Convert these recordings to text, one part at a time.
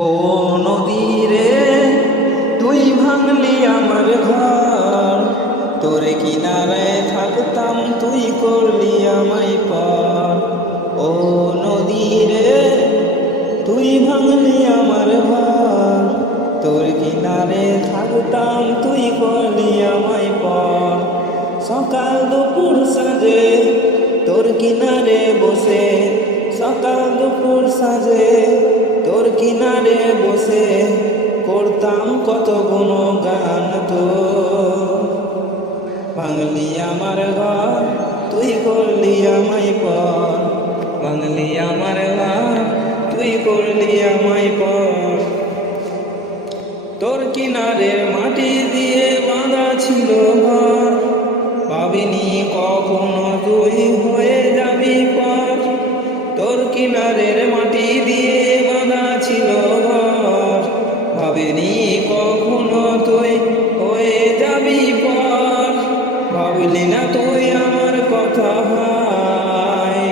ও নদী রে তুই ভাঙলি আমার ঘর, তোর কিনারে থাকতাম তুই করলি আমায় পর। ও নদী রে তুই ভাঙলি আমার ঘর, তোর কিনারে থাকতাম তুই করলি আমায় পর। সকাল দুপুর সাজে তোর কিনারে বসে, সকাল দুপুর সাজে তোর কিনারে বসে করতাম কত গুণগান তো। ভাঙলি আমার ঘর তুই করলি আমায় পর, ভাঙলি আমার ঘর তুই করলি আমায় পর। তোর কিনারে মাটি দিয়ে বাঁধা ছিল ঘর, ভাবিনি কখনো তুই হয়ে যাবি পর। তোর কিনারের মাটি দিয়ে বাঁধা ছিল ঘর, ভাবিনি কখনো তুই হয়ে যাবি পর। ভাবলি না তুই আমার কথা হয়,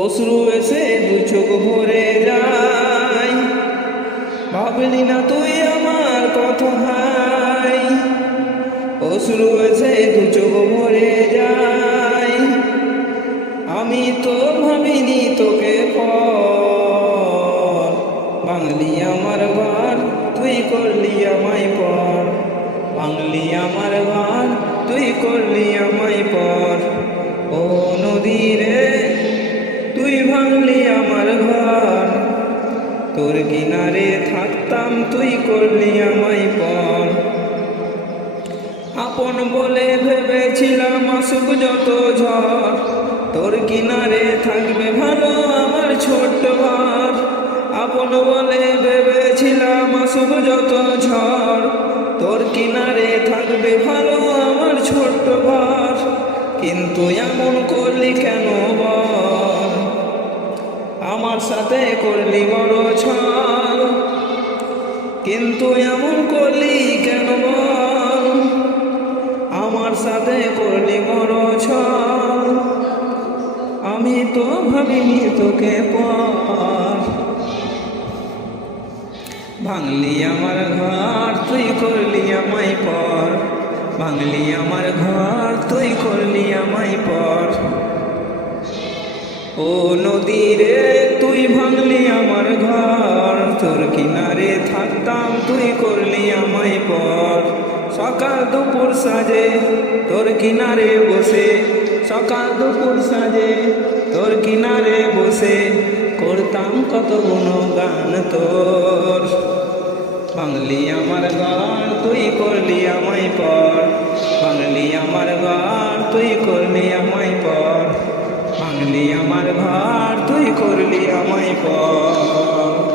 অশ্রু এসে দু চোখ ভরে যায়। ভাবলি না তুই আমার কথা হয়, অশ্রু এসে দু চোখ ভরে যায়। আমি তো ভাবিনি তোকে পর, ভাঙলি আমার ঘর তুই করলি আমায় পর, ভাঙলি আমার ঘর তুই করলি আমায় পর। ও নদী রে তুই ভাঙলি আমার ঘর, তোর কিনারে থাকতাম তুই করলি আমায় পর। আপন বলে ভেবেছিলাম আসুক যত ঝড়, তোর কিনারে থাকবে ভালো আমার ছোট্ট ঘর। আপন বলে ভেবেছিলাম আসুক যত ঝড়, তোর কিনারে থাকবে ভালো আমার ছোট্ট ঘর। কিন্তু এমন করলি কেন বল, আমার সাথে করলি বড় ছল। কিন্তু এমন করলি কেন বল, আমার সাথে করলি বড় ছল। আমি তো ভাবিনি তোকে পর, ভাঙলি আমার ঘর তুই করলি আমায় পর, ভাঙলি আমার ঘর তুই করলি আমায় পর। ও নদী রে তুই ভাঙলি আমার ঘর, তোর কিনারে থাকতাম তুই করলি আমায় পর। সকাল দুপুর সাজে তোর কিনারে বসে, সকাল দুপুর সাজে তোর কিনারে বসে করতাম কত গুণগান তোর। ভাঙলি আমার ঘর তুই করলি আমায় পর, ভাঙলি আমার ঘর তুই করলি আমায় পর, ভাঙলি আমার ঘর তুই করলি আমায় পর।